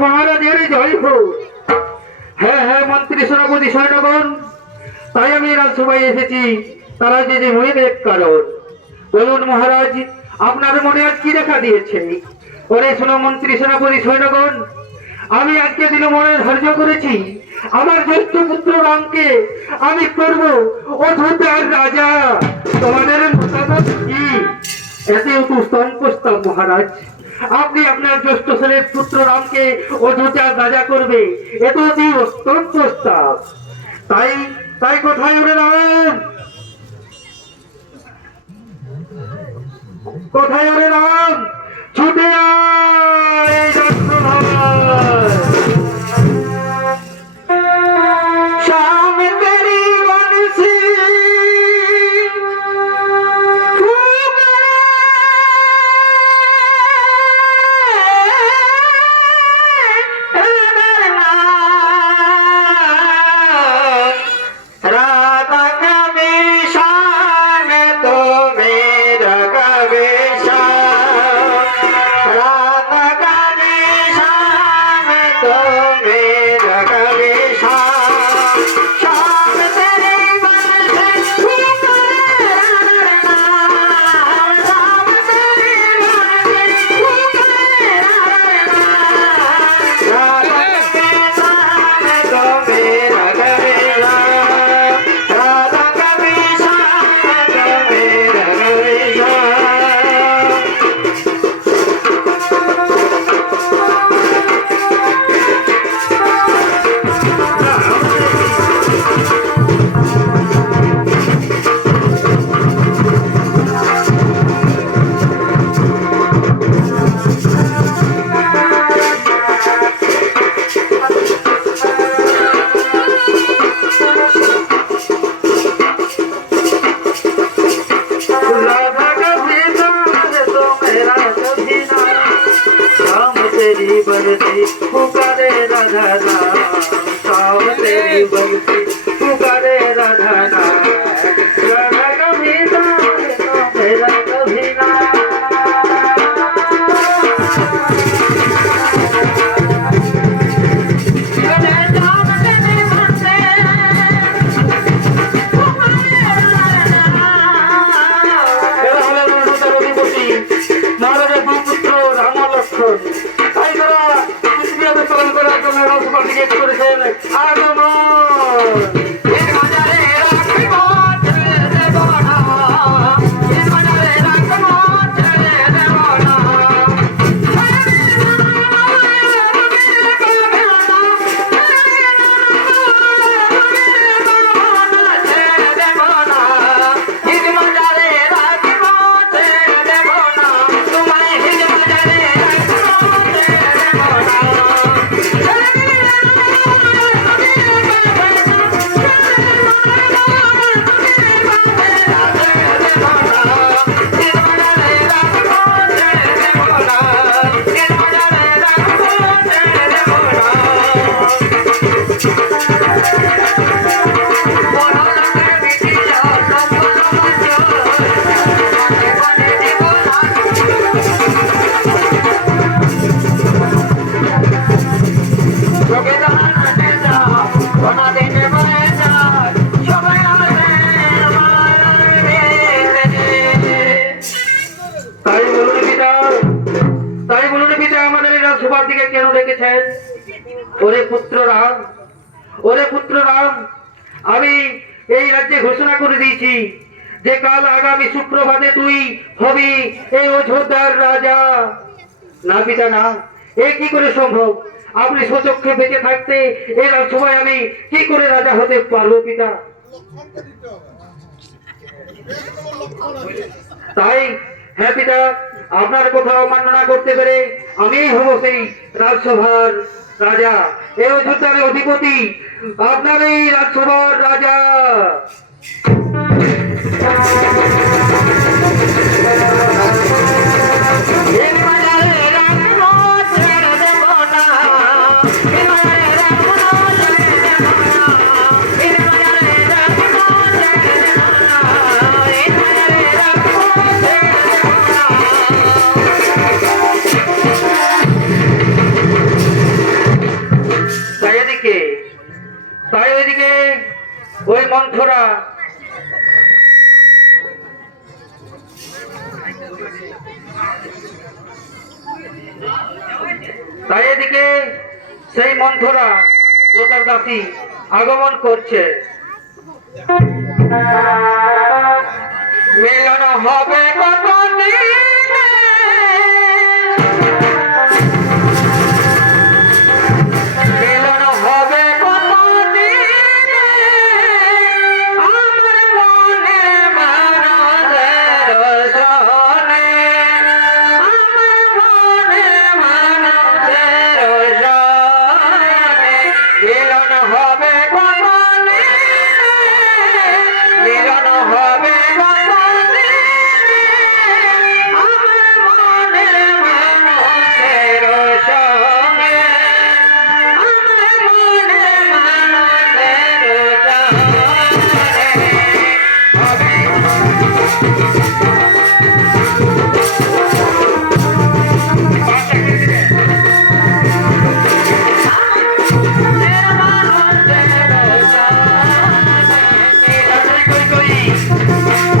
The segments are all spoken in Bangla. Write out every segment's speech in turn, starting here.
মহারাজের জয় হোক। হ্যাঁ হ্যাঁ মন্ত্রী সেনাপতি সৈন্যগণ, তাই আমি রাজসভায় এসেছি। তারা যে যে মহিলের কারণ বলুন মহারাজ, আপনার মনে আর কি দেখা দিয়েছে? ওরে শোনো মন্ত্রী সেনাপতি সৈন্যগণ, আমি আজকে দিন মনে ধার্য করেছি আমার জ্যেষ্ঠ পুত্র রামকে আমি করব অযোধ্যার রাজা। তোমাদের মতামত কি? এতে উত্তম প্রস্তাব মহারাজ। আপনি আপনার জ্যেষ্ঠ ছেলের পুত্র রামকে অযোধ্যার রাজা করবে, এত অতি উত্তম প্রস্তাব। তাই তাই কোথায় ওরে রাম, কোথায় ওরে রাম? ছুটে আয় এই রাজসভায়। तेरी बंसी पुकारे राधा नाम, शाम तेरी बंसी पुकारे राधा नाम। राधा कभी ना तो मेरा कभी ना। महाराजा पुत्र राम लक्ष्मण পালন করার জন্য রাজসভাটি গেট করেছেন। আগমন কেন ডেকেছেন? ওরে পুত্র রাম, ওরে পুত্র রাম, আমি এই রাজ্যে ঘোষণা করে দিয়েছি যে কাল আগামী শুক্রবারে তুই হবি এই অযোধ্যার রাজা। না পিতা না, এ কি করে সম্ভব? আপনি স্বচক্ষে বেঁচে থাকতে এই রাজসভায় আমি কি করে রাজা হতে পারবো পিতা? তাই হ্যাঁ পিতা, আপনার কথা অমান্যনা করতে পেরে আমি হব সেই রাজসভার রাজা, এই অযোধ্যার অধিপতি, আপনার এই রাজসভার রাজা। তাই এদিকে সেই মন্থরা ও তার দাসী আগমন করছে। মিলন হবে কত দিনে, মিলন হবে কত দিনে, আমার মনে মানবের সনে, আমার মনে মানবের সনে, মিলন হবে কত দিনে, মিলন হবে কত দিনে, আমার মনে মানবের সনে, আমার মনে মানবের সনে হবে।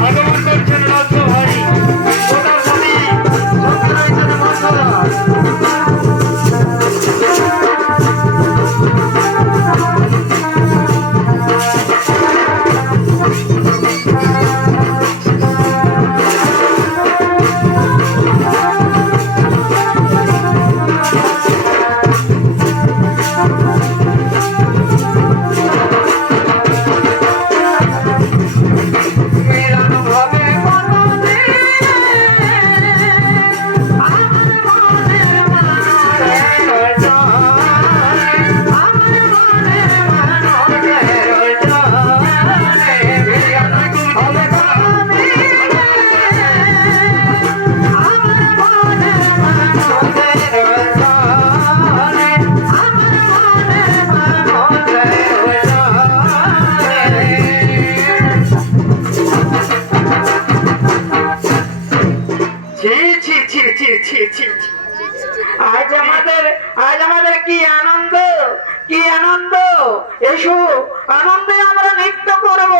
আগমন করছেন রাজ্য ভাই ওটার স্বামী সঙ্গে রয়েছেন মন্থরা। মিলন হবে কত দিনে, আমার মনে মানবের সনে, আমার মনে মানবের সনে, মিলন হবে কত দিনে, আমার মনে মানবের সনে, আমার মনে মানবের সনে। ছি ছি ছি ছি ছি ছি ছি। আজ আমাদের কি আনন্দ, কি আনন্দ, এসো আনন্দে আমরা নৃত্য করব।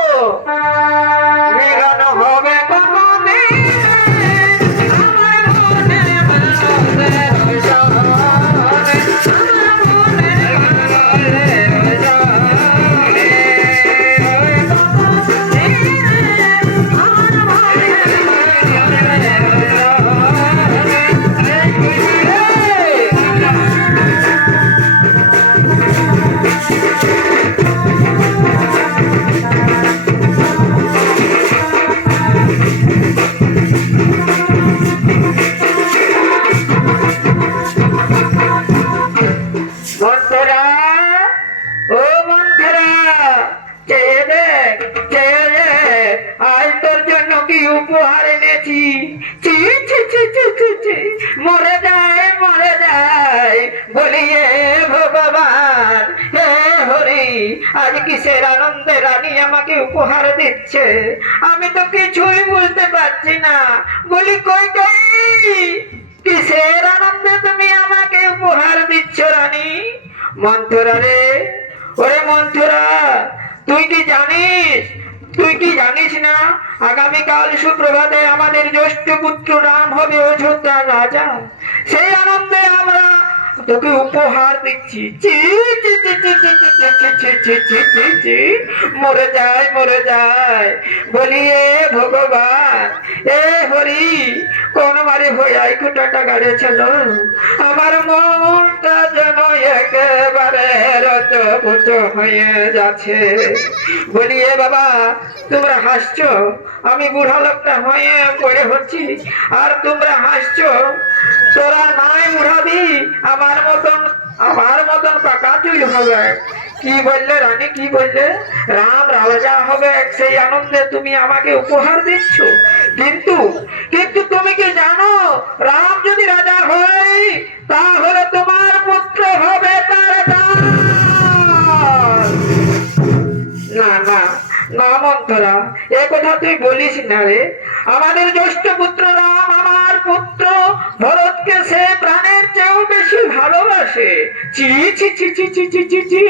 মিলন হবে কত দিনে, আমার মনে মানবের সনে, আমার মনে মানবের সনে, আমার মনে মন্থরা, ও মন্থরা, চেয়ে দেখ, চেয়ে দেখ, আজ তোর জন্য কি উপহার এনেছি। ছি ছি ছি ছি ছি ছি, মরে যায় বলিয়ে ভগবান, হে হরি, আজ কিসের আনন্দে রানী আমাকে উপহার দিচ্ছে, আমি তো কিছুই বুঝতে পারছি না। বলি কই কই, কিসের আনন্দে তুমি আমাকে উপহার দিচ্ছ রানী? মন্থরা রে, ওরে মন্থরা, তুই কি জানিস, তুই কি জানিস না আগামীকাল সুপ্রভাতে আমাদের জ্যেষ্ঠ পুত্র রাম হবে অযোধ্যার রাজা। সেই আনন্দে আমরা তোকে উপহার দিচ্ছি। চি চি চি চি চি চি চি চি চি চি চি চি, মরে যায় বলি এ ভগবান, এ হরি, কোন মারে ভয়াই কুটাটা গাড়েছিল, আমার মনটা যেন একেবারে রজপুত হয়ে যাচ্ছে। বলি এ বাবা, তোমরা হাসছো, আমি বুড়া লোকটা হয়ে পড়ে হচ্ছি আর তোমরা হাসছো। তোরা নাই উড়াবি, আমার মতন পাকা চুল হবে। কি বললে রানী, কি বললে? রাম রাজা হবে, সেই আনন্দে তুমি আমাকে উপহার দিচ্ছ। কিন্তু কিন্তু তুমি কি জানো, রাম যদি রাজা হয় তাহলে তোমার পুত্র হবে তার দাস। না না না মন্থরা, এ কথা তুই বলিস না রে। আমাদের জ্যেষ্ঠ পুত্র রাম, আমার পুত্র ভরতকে সে প্রাণের চেয়েও বেশি ভালোবাসে। চি চি চি চি চি চি চি চি।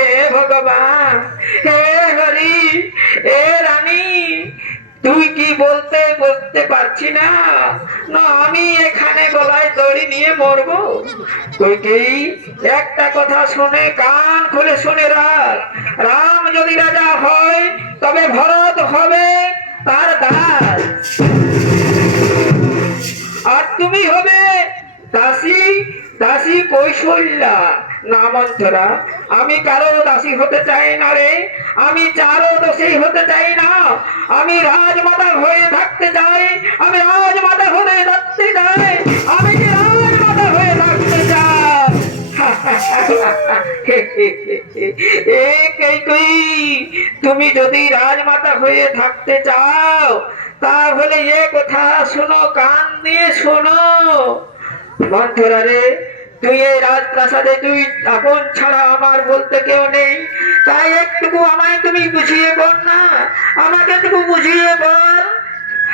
এ ভগবান, হে হরি, এ রানী, তুই কি বলতে বলতে পারছি না, না আমি এখানে গলায় দড়ি নিয়ে মরবো? কইকেয়ী, একটা কথা শুনে কান খুলে শুনে রাখ, রাম যদি রাজা হয় তবে ভরত হবে তার দাস, আর তুমি হবে দাসী, দাসী কৌশল্যা। না মন্থরা, আমি কারো দাসী হতে চাই না রে, আমি চারো দোষী হতে চাই না, আমি রাজমাতা হয়ে থাকতে চাই, আমি রাজমাতা হয়ে থাকতে চাই, আমি যে রাজমাতা হয়ে থাকতে চাই। এ কই, তুমি যদি রাজমাতা হয়ে থাকতে চাও তাহলে এ কথা শোনো, কান দিয়ে শোনো। মন্থরা রে, তুই এই রাজপ্রাসাদে তুই আপন ছাড়া আমার বলতে কেউ নেই, তাই একটুকু আমায় তুমি বুঝিয়ে বল না, আমাকে একটু বুঝিয়ে বল।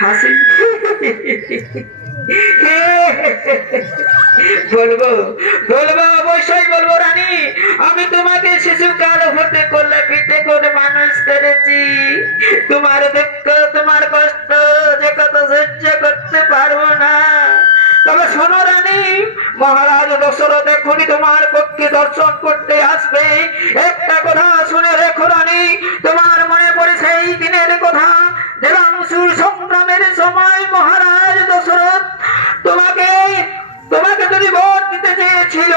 হাসি। বলবো, বলবো, অবশ্যই বলবো রানী, আমি তোমাকে শিশুকাল হতে করলে পিঠে করে মানুষ করেছি, তোমার দুঃখ তোমার কষ্ট যে কত সহ্য করতে পারবো না। তবে শোনো রানী, মহারাজ দশরথ এখনই তোমার পক্ষে দর্শন করতে আসবে, একটা কথা শুনে রেখো রানী, তোমার মনে পড়ে সেই দিনের কথা, দেবাংশুর সংগ্রামের সময় মহারাজ দশরথ তোমাকে তোমাকে যদি বর দিতে চেয়েছিল,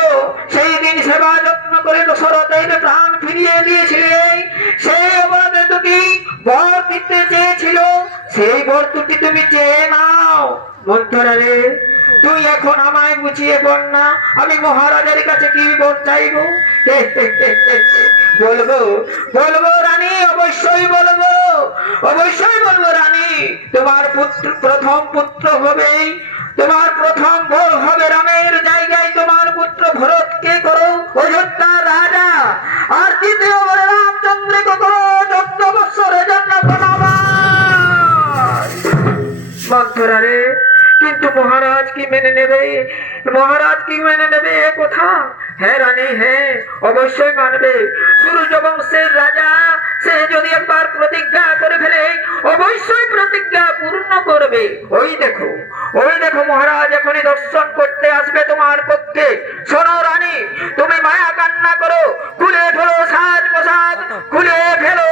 সেই দিন সেবা যত্ন করে দশরথের প্রাণ ফিরিয়ে দিয়েছিলে, সেই অপরাধে দুটি বর দিতে চেয়েছিল, সেই বর দুটি তুমি চেয়ে নাও। মন্থরা রে, তুই এখন আমায় বুঝিয়ে বল না, আমি মহারাজের কাছে কি বর চাইবো? বলবো, বলবো রানী, অবশ্যই বলবো, অবশ্যই বলবো রানী, তোমার পুত্র প্রথম পুত্র হবে, তোমার প্রথম বর হবে রামের জায়গায় তোমার পুত্র ভরতকে করো অযোধ্যার রাজা, আর দ্বিতীয় বলে রামচন্দ্রকে করো 14 বৎসরের জন্য বনবাস। মন্থরা রে, কিন্তু মহারাজ কি মেনে নেবে, মহারাজ কি মেনে নেবে এ কথা? হ্যাঁ রানী, হ্যাঁ অবশ্যই মানবে, সূর্য বংশের রাজা, সে যদি একবার প্রতিজ্ঞা করে ফেলে অবশ্যই প্রতিজ্ঞা পূর্ণ করবে। ওই দেখো, ওই দেখো মহারাজ এখনই দর্শন করতে আসবে তোমার পক্ষে। শোনো রানী, তুমি মায়া কান্না করো, খুলে ফেলো সাজ পোশাক, খুলে ফেলো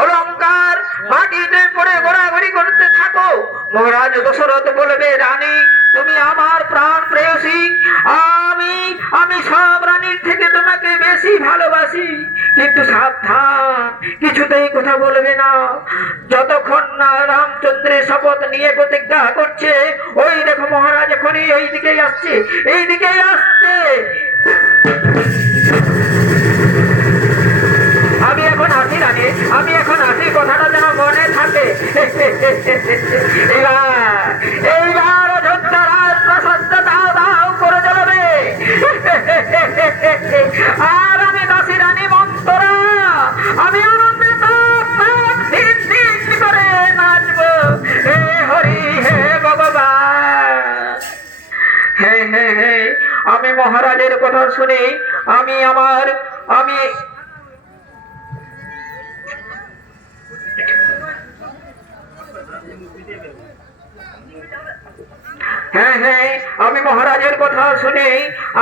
অলঙ্কার, মাটিতে পড়ে ঘোরাঘুরি করতে থাকো। মহারাজ দশরথ বলবে, রানী তুমি আমার প্রাণ প্রেয়সী, আমি আমি সব রানীর থেকে তোমাকে বেশি ভালোবাসি, কিন্তু সাবধান, কিছুতেই কথা বলবে না যতক্ষণ না রামচন্দ্রের শপথ নিয়ে প্রতিজ্ঞা করছে। ওই দেখো মহারাজ এখনই এই দিকেই আসছে, এই দিকেই আসছে। আমি এখন আসি রানী, আমি এখন আসি, কথাটা যেন মনে থাকে। এইবার অযোধ্যা রাজপ্রাসাদ দাও দাও করে জ্বলবে, আর আমি দাসী রানী মন্থরা, আমি আনন্দে দিন দিন করে নাচবো। হে হরি, হে ভগবান। হ্যাঁ হ্যাঁ হ্যাঁ, আমি মহারাজের কথা শুনে আমি হ্যাঁ হ্যাঁ, আমি মহারাজের কথা শুনে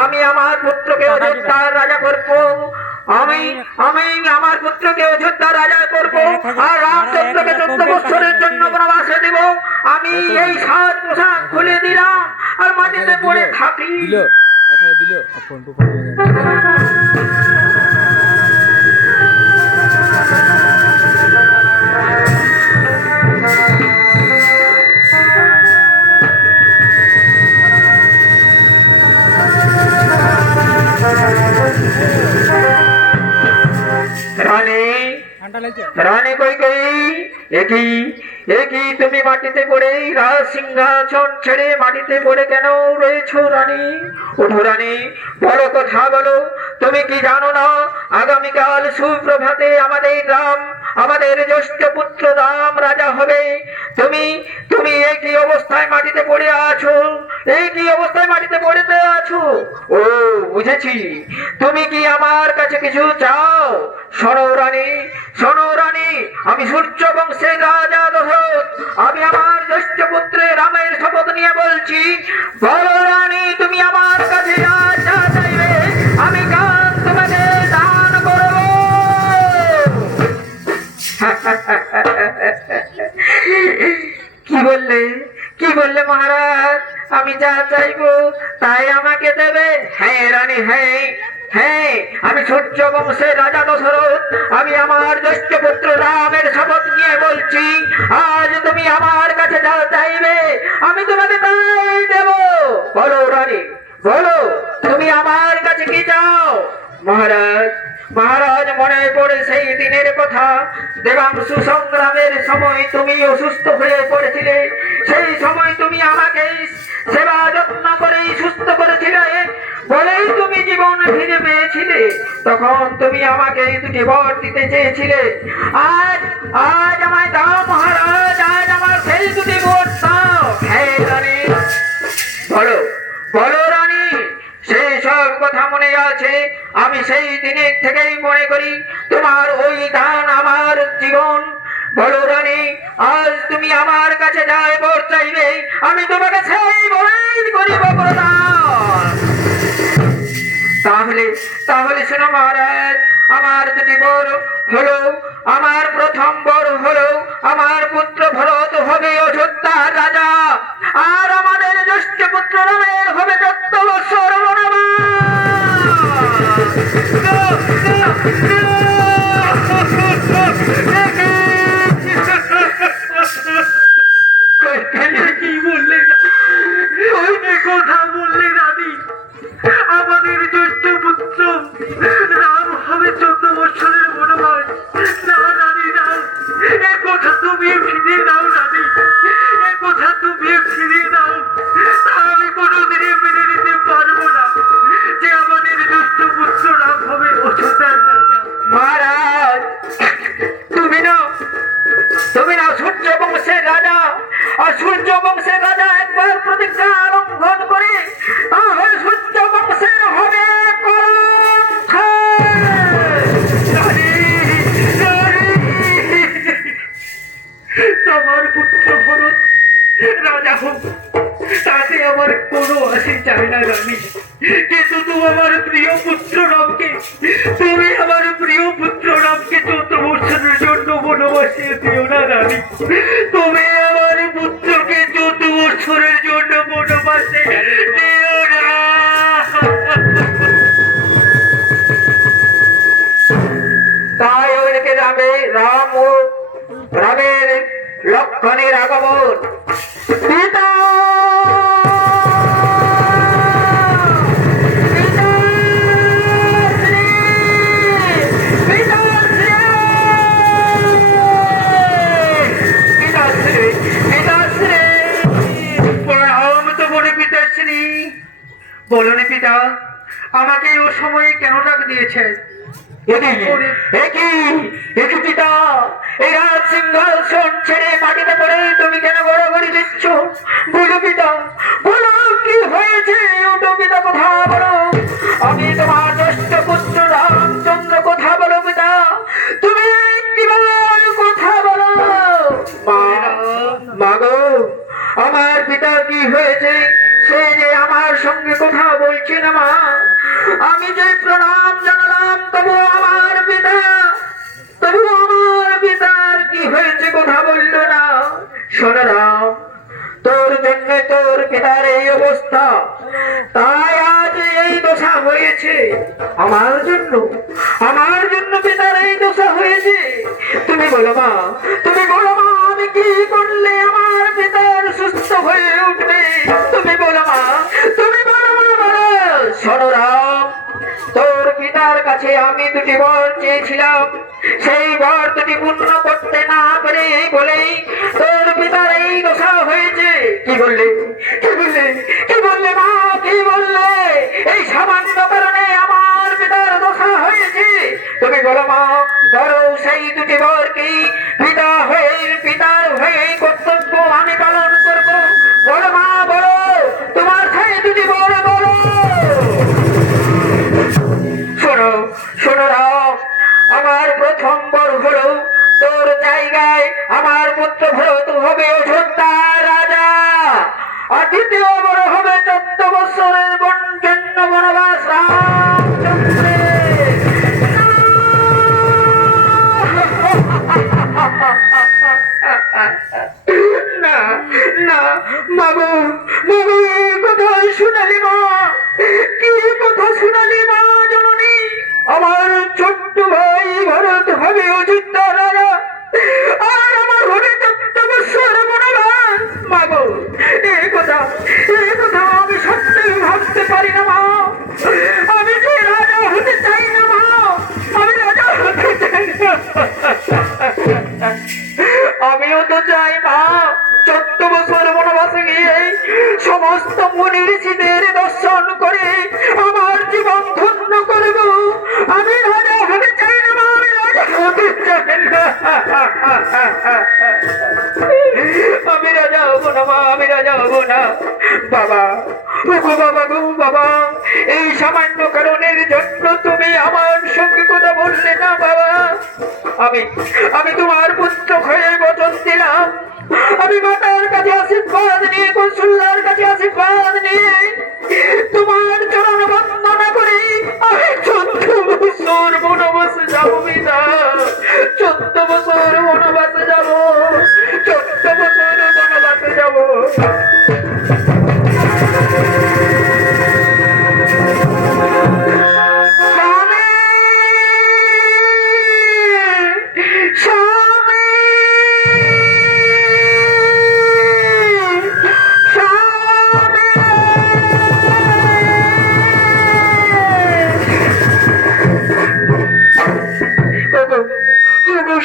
আমি আমার পুত্রকে অযোধ্যার রাজা করবো, আমি আমি আমার পুত্রকে অযোধ্যার রাজা করবো, আর রামচন্দ্রকে 14 বৎসরের জন্য বনবাসে দিব। আমি এই সাজ পোশাক খুলে দিলাম আর মাটিতে পড়ে থাকি। রানী কইকেয়ী, একই তুমি মাটিতে পড়ে রাজ সিংহাসন ছেড়ে মাটিতে পড়ে কেন রয়েছো রানী? ওঠো রানী, বলো, কথা বলো, তুমি কি জানো না আগামীকাল সুপ্রভাতে আমাদের রাম আমাদের জ্যেষ্ঠ পুত্র রাম রাজা হবে, তুমি তুমি একই অবস্থায় মাটিতে পড়ে আছো, একই অবস্থায় মাটিতে পড়ে আছো। ও বুঝেছি, তুমি কি আমার কাছে কিছু চাও? শোনো রানী, শোনো রানী, আমি সূর্য বংশের রাজা দশরথ, আমি আমার জ্যেষ্ঠ পুত্রের রামের শপথ নিয়ে বলছি, বলো রানী, তুমি আমার কাছে যা যা চাইবে আমি কাল তোমাকে দান করব। কি বললে, কি বললে মহারাজ? আমি যা চাইবো তাই আমাকে দেবে? হ্যাঁ রানী, হ্যাঁ হ্যাঁ, আমি সূর্য বংশের রাজা দশরথ, আমি আমার জ্যেষ্ঠ পুত্র রামের শপথ নিয়ে বলছি, আজ তুমি আমার কাছে যা চাইবে আমি তোমাকে তাই দেব। বলো রানী, বলো, তুমি আমার কাছে কি চাও? মহারাজ, মহারাজ, মনে পড়ে সেই দিনের কথা, দেবাংশু সংগ্রামের সময় তুমি অসুস্থ হয়ে পড়েছিলে, সেই সময় তুমি আমাকে সেবা যত্ন করে সুস্থ করেছিলে বলেই তুমি জীবন ফিরে পেয়েছিলে। তখন তুমি আমাকে দুটি বর দিতে চেয়েছিলে, আজ আজ আমায় দাও মহারাজ, আজ আমার সেই দুটি বর দাও। হ্যাঁ রানী, বলো, বলো রানী, সেই সব কথা মনে আছে? আমি সেই দিনের থেকেই মনে করি তোমার ওই দান আমার জীবন। বলো রানী, আজ তুমি আমার কাছে যাই বর চাইবে আমি তোমাকে সেই বই করিব প্রদান। তাহলে তাহলে শোনো মহারাজ, আমার দুটি বর হলো, আমার প্রথম বর হলো আমার পুত্র ভরত হবে অযোধ্যার রাজা, আর আমাদের জ্যেষ্ঠ পুত্র রামের হবে 14 বৎসর কি বললে? ওই কথা বললে রানী, আমাদের জ্যেষ্ঠ পুত্র রাম হবে 14 বছরের বনবাস। না রানী, না, এ কথা তুমি ফিরিয়ে দাও রানী, এ কথা তুমি ফিরিয়ে দাও। আমি কোনোদিনই মেনে নিতে পারবো না যে আমাদের জ্যেষ্ঠ পুত্র রাম হবে অযোধ্যার রাজা। মহারাজ, তুমি না, তুমি না সূর্য বংশের রাজা, আর সূর্য বংশের রাজা একবার প্রতিজ্ঞা লঙ্ঘন করে তাহলে সূর্য বংশের হবে কলঙ্ক। রানী, রানী, তোমার পুত্র ভরত রাজা হোক, তাতে আমার কোনো আসে চায় না রানী, কিন্তু তুমি আমার প্রিয় পুত্র রামকে, তুমি আমার প্রিয় পুত্র রামকে 14 বছরের জন্য বনবাসে দিও না রানী, তুমি আমার পুত্রকে 14 বছরের জন্য বনবাসে দিও না। তাই ওইদিকে যাবে রাম ও রামের লক্ষণের আগমন। পিতা, বলুন পিতা, আমাকে ও সময়ে কেন ডাক দিয়েছেন? একই পিতা, এই রাজ সিংহাসন ছেড়ে মাটিতে পড়ে তুমি কেন গড়াগড়ি দিচ্ছ? বলো পিতা, বলো কি হয়েছে? ওটো পিতা, কথা বলো। আমি তোমার জ্যেষ্ঠ পুত্র রামচন্দ্র, কথা বলো পিতা, তুমি একটিবার কথা বলো। মাগো, আমার পিতা কি হয়েছে সে যে আমার সঙ্গে কথা বলছে না মা? আমি যে প্রণাম জানালাম তবু আমার পিতার কি হয়েছে কথা বললো না? শোন রাম, তোর জন্য তোর পিতার এই অবস্থা, তাই আজ এই দশা হয়েছে। আমার জন্য পিতার এই দশা হয়েছে। তুমি বলো মা, তুমি বলো মা, আমি কি করলে আমার পিতার সুস্থ হয়ে উঠবে? তুমি বলো মা, তুমি বলো মা, বলো। শোনো রাম, তোর পিতার কাছে আমি দুটি বর চেয়েছিলাম, সেই বর দুটি পূর্ণ করতে না পেরে বলেই তোর পিতার এই দশা হয়েছে। কি বললে, কি বললে, কি বললে মা, কি বললে? এই সামান্য কারণে আমার পিতার দশা হয়েছে। তুমি বলো মা, করো সেই দুটি বরকে পিতার হয়ে কর্তব্য আমি পালন করব। বলো মা, বলো তোমার সেই দুটি বর বলো। শোনো, শোনো রাম, আমার প্রথম বর হলো তোর জায়গায় আমার পুত্র ভরত হবে অযোধ্যার রাজা, আর দ্বিতীয় বড় হবে 14 বছরের জন্য বনবাস রামচন্দ্রের। না না মাগো, মাগো এই কথা শুনালি মা, কি কথা শুনালি মা জননী? আমার ছোট্ট ভাই ভরত হবে অযোধ্যা রাজা, আর আমার হবে 14 বছর বনবাস। মাগো এই কথা আমি সত্যি ভাবতে পারি না মা। আমি যে রাজা হতে চাই না মা, আমি রাজা হতে চাই না। আমিও তো চাই মা 14 বছর বনবাসে গিয়ে সমস্ত মুনি ঋষিদের দর্শন করে আমার জীবন ধন্য করব। আমি রাজা হতে চাই না মা, আমি রাজা হতে চাই না। আমি রাজা হবো না মা, আমি রাজা হবো না। বাবা, বাবা গো বাবা, এই সামান্য কারণের জন্য তুমি আমার সঙ্গে কথা বললে না বাবা। আমি তোমার পুত্র হয়ে বচন দিলাম, আমি মাতার কাছে আশীর্বাদ নিয়ে, কৌশল্যার কাছে আশীর্বাদ নিয়ে তোমার চরণ বন্দনা করি আমি 14 বছর বনবাসে যাবো পিতা, 14 বছর বনবাসে যাবো, 14 বছর বনবাসে যাবো।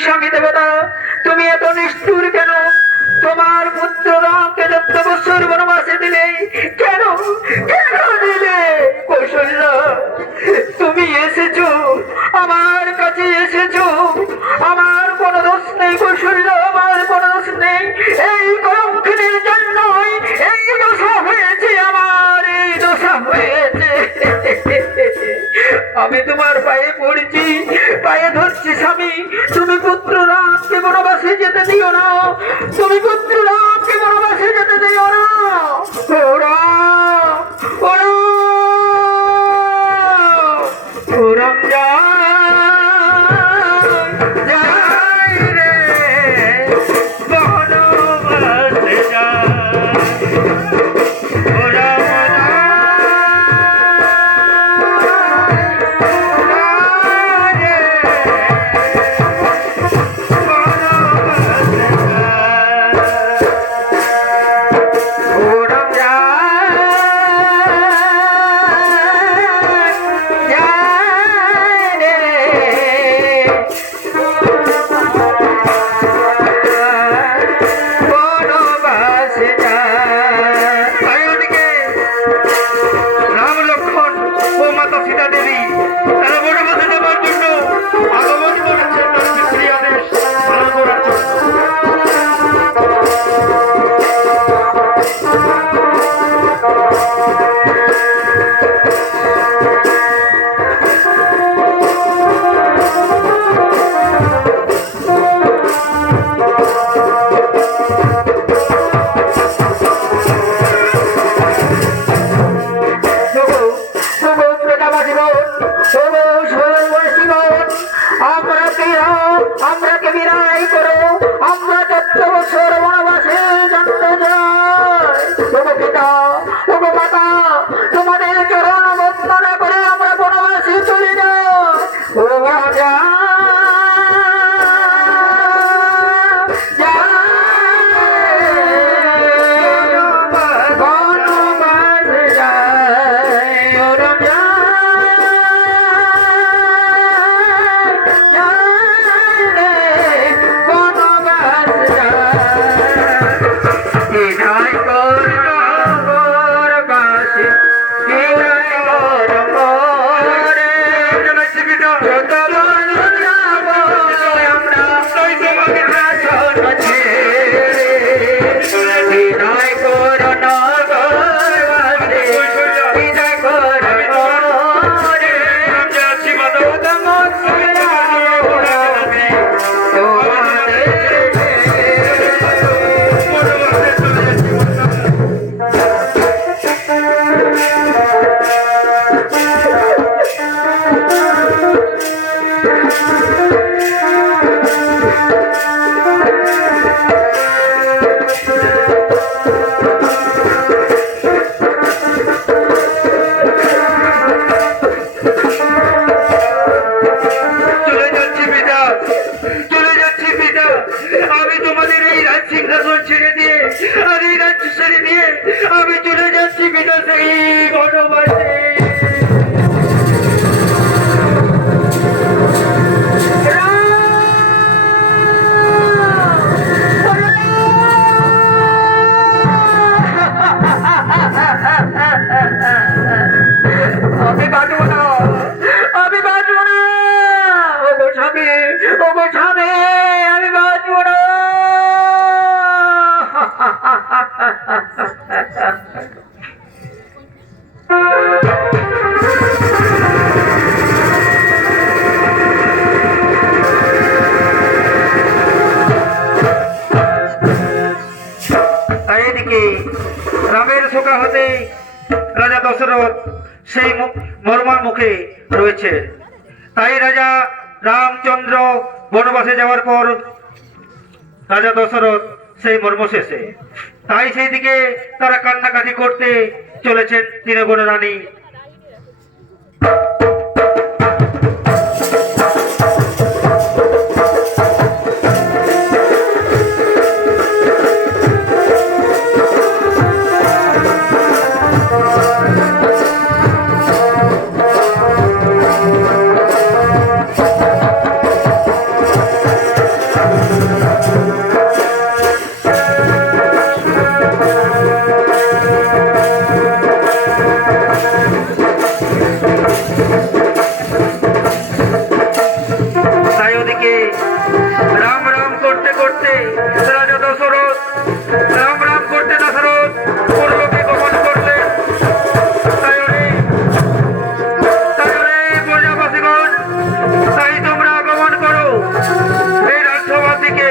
স্বামী দেবতা, তুমি এত নিষ্ঠুর কেন? তোমার পুত্র রামকে 14 বছর বনবাসে দিলে কেন? কেন দিলে? কৌশল্যা, তুমি এসেছো আমার কাছে, এসেছো, আমার কোনো দোষ নেই কৌশল্যা, আমার কোনো দোষ নেই। এই কলঙ্কিনীর জন্যই এই দশা হয়েছে, আমার এই দশা হয়েছে। আমি তোমার পায়ে পড়ছি, পায়ে ধরছি স্বামী, তুমি পুত্র রামকে বনবাসে যেতে দিও না, তুমি পুত্র রামকে বনবাসে যেতে দিও না। ও রাম, ও রাম, ও রাম যাই রে বনবাসে যাই, ও রাম আমরাকে বিদায় করো, আমরা 14 বছর বনবাসে যেতে যাই। ওগো পিতা, ওগো মাতা, তোমাদের চরণ বন্দনা করে আমরা বনবাসে চলে যাই। ও রাজা জীবিত সেই বনবাসী আমি বাঁচবো না, আমি বাঁচবো না। ওগো স্বামী, ওগো স্বামী, আমি বাঁচবো না। তাই এদিকে রামের শোকা হতে রাজা দশরথ সেই মর্মার মুখে রয়েছে। তাই রাজা রামচন্দ্র বনবাসে যাওয়ার পর রাজা দশরথ সেই মর্ম শেষে, তাই সেই দিকে তারা কান্নাকাটি করতে চলেছেন তৃণবন রানী। তাই ওদিকে রাম রাম করতে করতে রাজা দশরথ রাম রাম করতে দশরথ পূর্বকে গমন করলেন। তাই প্রজাবাসীগণ, তাই তোমরা গমন করো এই রাজসভার দিকে।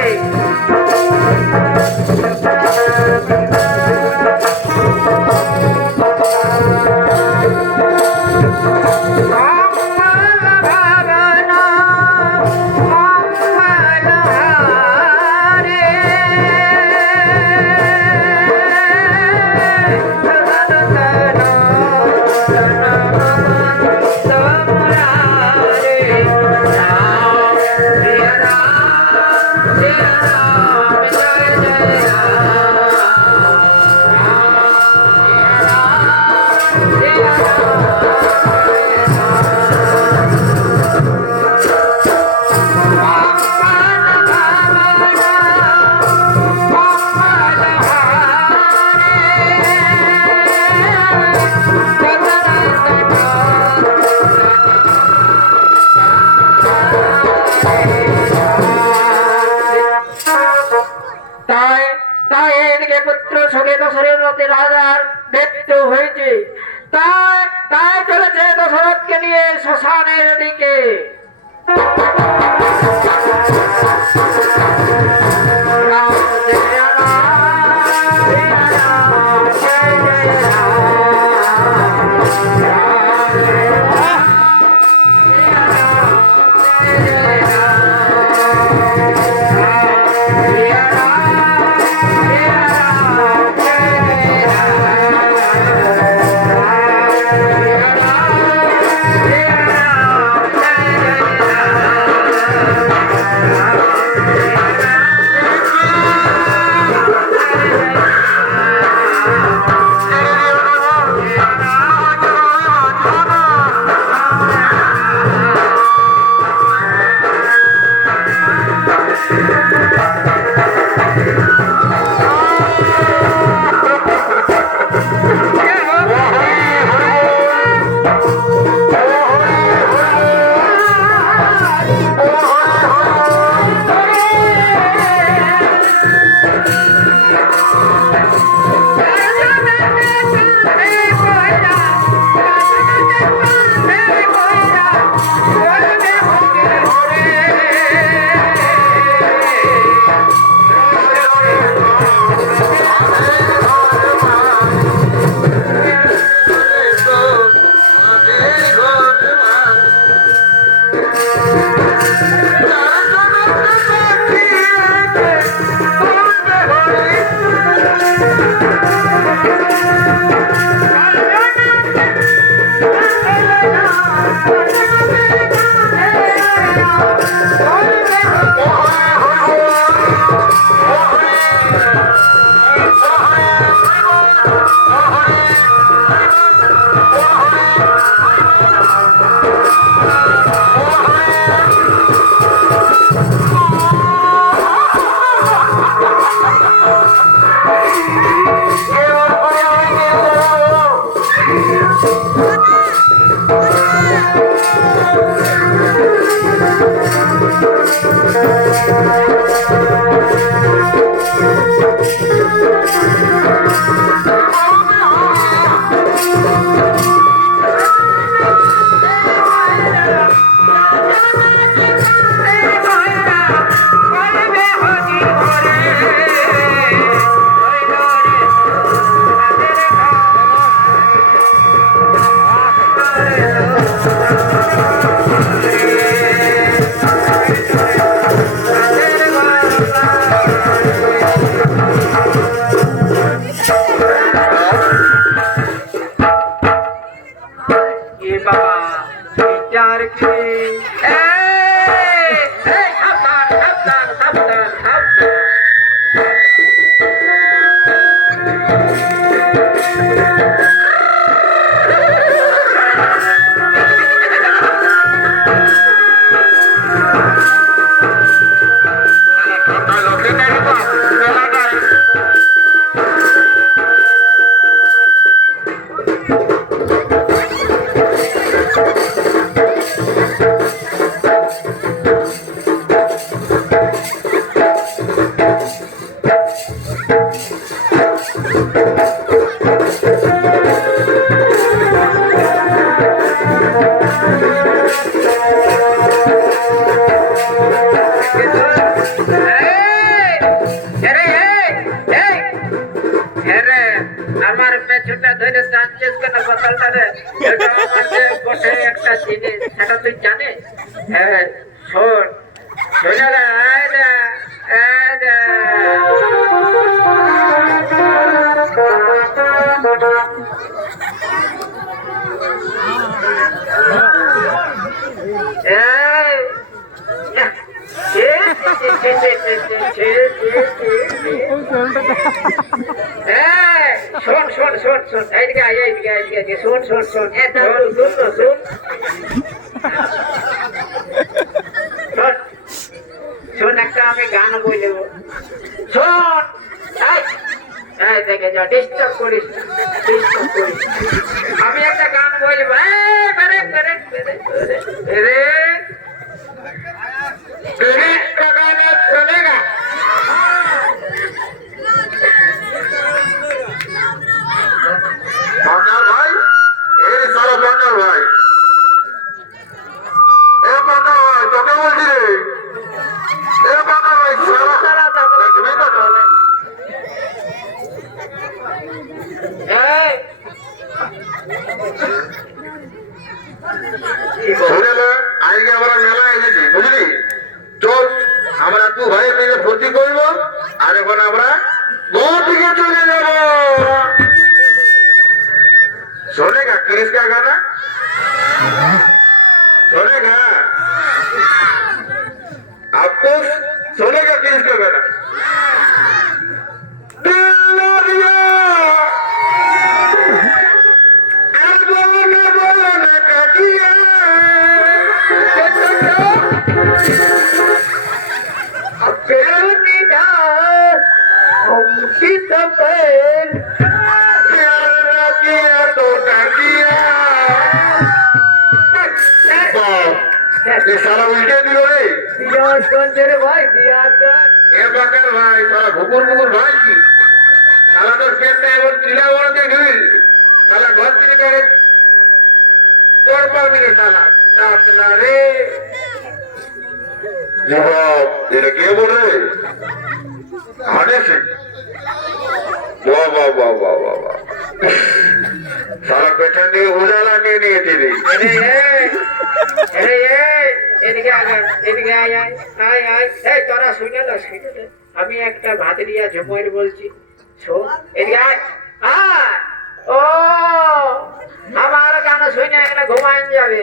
তাই এদিকে পুত্র শোকে দশরথের রাজার মৃত্যু হয়েছে। তাই তাই চলেছে দশরথকে নিয়ে শ্মশানের দিকে। এ বাবা বিচার কি সাবধান সাবধান সাবধান সাবধান আমার পেছনটা ধরে টানছিস কেন বোতলটা রে? এটা আমার যে বটে একটা জিনিস, সেটা তুই জানিস? হ্যাঁ, শোন শোন রে, আয় রে, আয় রে। এই, শোন শোন শোন শোন, এইদিকে আয়, এইদিকে আয়, এইদিকে আয়, শোন শোন শোন, শোন শোন শোন শোন শোন, একটা আমি গান বই দেবো, শোন। এই দেখে যা, ডিস্টার্ব করিস না, ডিস্টার্ব করিস না। আমি একটা গান বই দেবো, চলেগা। বাঙ্গাল ভাই, এই সারা বাঙ্গাল ভাই, এ বাঙ্গাল ভাই, তোকে বলছি রে, এ বাঙ্গাল ভাই, সারা তুমি তো বলে। শুনেলে আজকে আমরা মেলা এসেছি, বুঝলি? চল আমরা দু ভাই মিলে ফুর্তি করবো, আর এখন আমরা দিকে চলে যাবো। सोनेगा किस का गाना सोनेगा आपको सोनेगा किस का गाना सारा उल्टे दिलो रे बिहार कौन तेरे भाई, बिहार का ये बाकर भाई सारा भुकुर भुकुर भाई की साला तो कहते हैं वो चिल्ला वाला के गई साला बहुत भी नहीं करे तोड़ पा मेरे साला नाचना रे जवाब ये क्या बोल रहे आने से वाह वाह वाह वाह वाह वाह साला पेछन दिए उजाला नहीं नहीं तेरी এদিকে আয় আয় আয় আয়। এই তোরা শুনে না, শুনে না, আমি একটা ভাতরিয়া ঝুমুর বলছি, শোন, এদিকে আয় আয়। ও আমার গান শুনে একটা ঘুমাইন যাবে।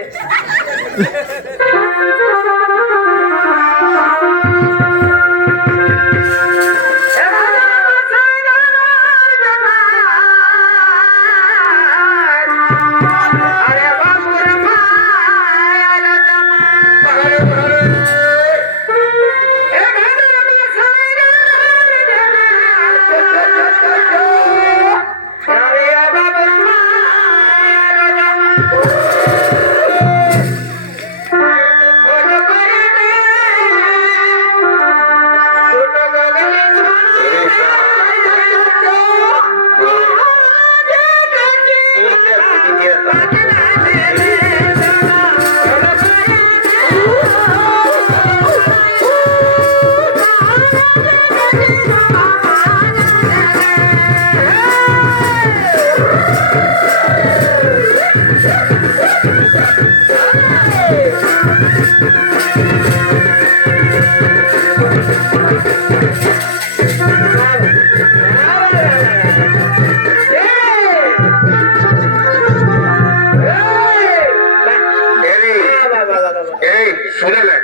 এই শুনে নে,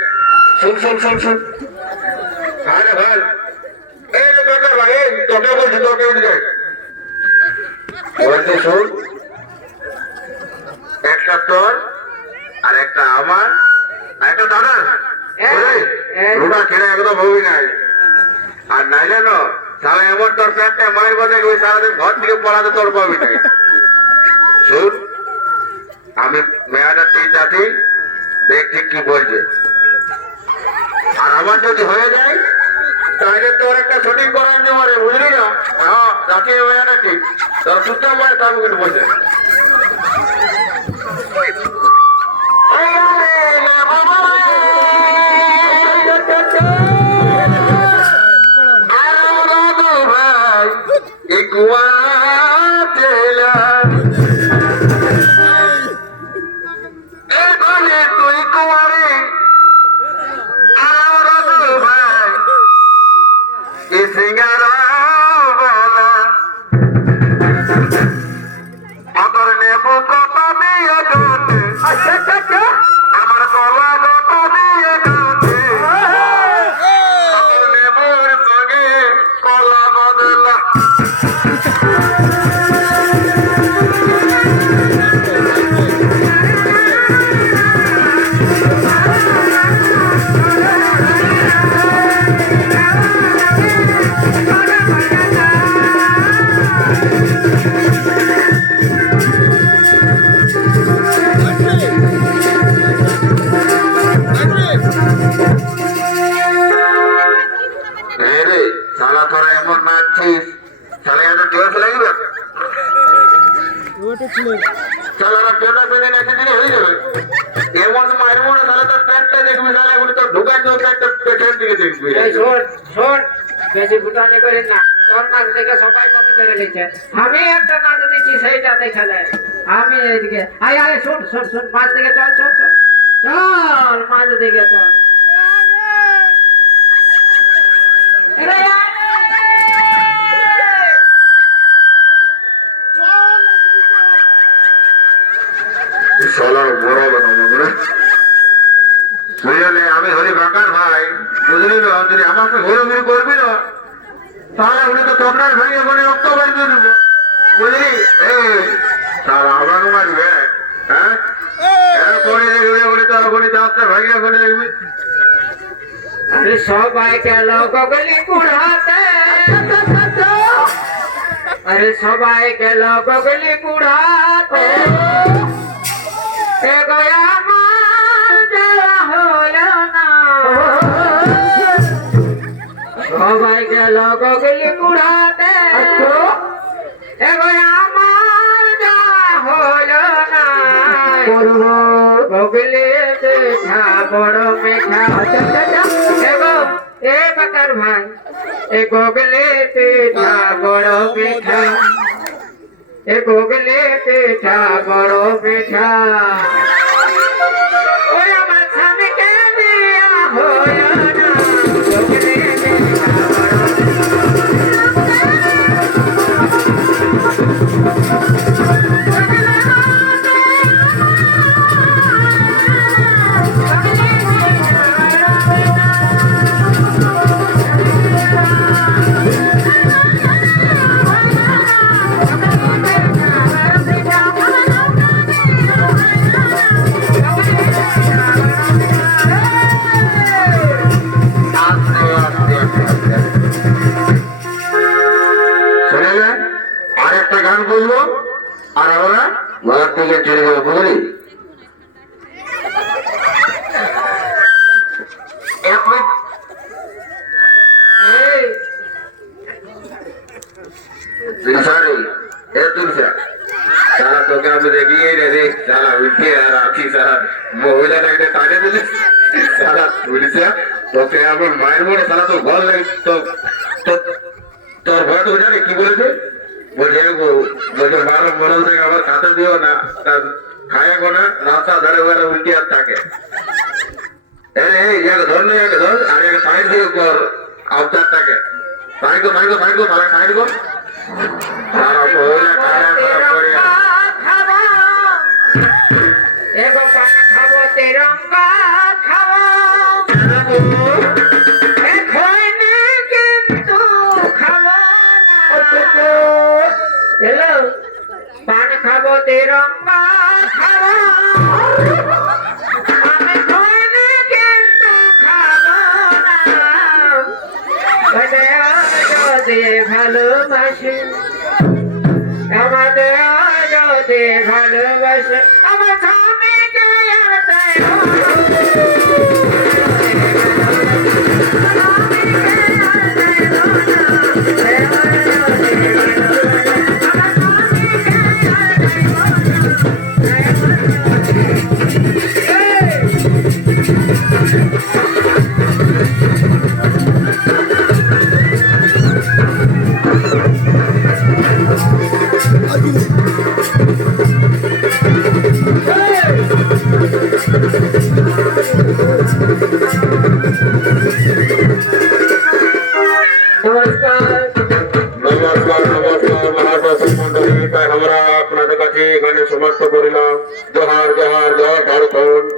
শুন শুন শুন শুন। আরে ভাই, এই রে কাকা ভাই, এই তোকে বলছি, তোকে এদিকে বলছি, শুন। একটা তোর আর একটা আমার আর একটা দাদা, রুটা খেলে একদম হবি নাই। আর নাইলে না সারা এমন তোর প্যান্টে মায়ের বসে ওই সারাদিন ঘর থেকে পড়াতে তোর পাবি নাই। শুন, আমি মেয়াটা ঠিক যাচ্ছি, দেখছি কি বলছে। আর আমার যদি হয়ে যায় তাহলে তোর একটা শুটিং করার জন্য বুঝলি না? হ্যাঁ, যাচ্ছি মেয়াটা ঠিক, তোর সুস্থ আমার কাম কিন্তু বলছে। আমার কলা দিয়ে লেবুর সঙ্গে কলা বদলা। রে সালা তোরা এমন নাচছিস, সালা এত টেস্ট লাগবে, সালারা পেটা পেটে নাচে দিলে হয়ে যাবে। এমন মারবো না সালা, তোর পেটটা দেখবি, সালা এগুলো তোর ঢুকান তোর পেটটা পেটের দিকে দেখবি। শোন শোন, বেশি ফুটানি করিস না, তোর নাচ দেখে সবাই কপি করে নিচ্ছে। আমি একটা নাচ দিচ্ছি, সেইটা দেখে নেয়। আমি এইদিকে আয় আয়, শোন শোন শোন, মাছ দিকে চল চল চল চল, মাছ দিকে চল। আরে সালার বড় বানাবো করে বুঝলে, আমি হলি বাঁকার ভাই, বুঝলি না? যদি আমাকে ঘুরে করবি না তাহলে উনি তো তোমরার ভেঙে করে রক্ত বাড়িয়ে দেবো, বুঝলি? তারা আমাকে মারবে, হ্যাঁ? এরপরে দেখবি উনি তো ওখানে যাচ্ছে ভেঙে করে দেখবি। আরে সবাই গেল গগলি কুড়াতে, আরে সবাই গেল গগলি কুড়াতে, এগো আমার যাওয়া হলো না। সবাই গেল গগলি কুড়াতে, এগো আমার যাওয়া হলো না। গগলি পিঠা বড় মিঠা, এগো এ বাকার ভাই, এ গগলি পিঠা বড় মিঠা, এ গগলি পিঠা বড় মিঠা। ওই আমার স্বামীকে দিয়া হলো না, গগলি পিঠা বড় আর একটা গান বলবো আর আমরা ঘর থেকে চলে যাবো, বুঝলি? তোকে আমি দেখিয়ে রে সারা উঠে আর আছি সারা মহিলাটা একটা টানে দিলে সারা তুলিসা তোকে আমার মায়ের মনে সারা তোর ঘর লাগে। তোর ভয় তো জানে কি বলেছে, বলছে বলছে বারো মরল থেকে আমার খাতা দিও না, খায় কোনা রাস্তা ধারে ধারে উল্টি আর থাকে এই এক ধর না এক ধর আর এক সাইড দিয়ে কর আউটার থাকে সাইড গো সাইড গো আর ওইলা খারাপ করে এগো পান খাবো তেরঙ্গা খাবো এখনে কিন্তু খাবো না হ্যালো পান খাবো তেরঙ্গা খাবো আমি খনে কিন্তু খাবো না যদি ভালোবাসে আমাদের যদি ভালোবাসে আমার স্বামীকে আর চাই নমস্কার মহাপ্রসাদ মন্ডলী তাই আমরা আপনাদের কাছে এখানে সমাপ্ত করিলাম জোহার ঝাড়খণ্ড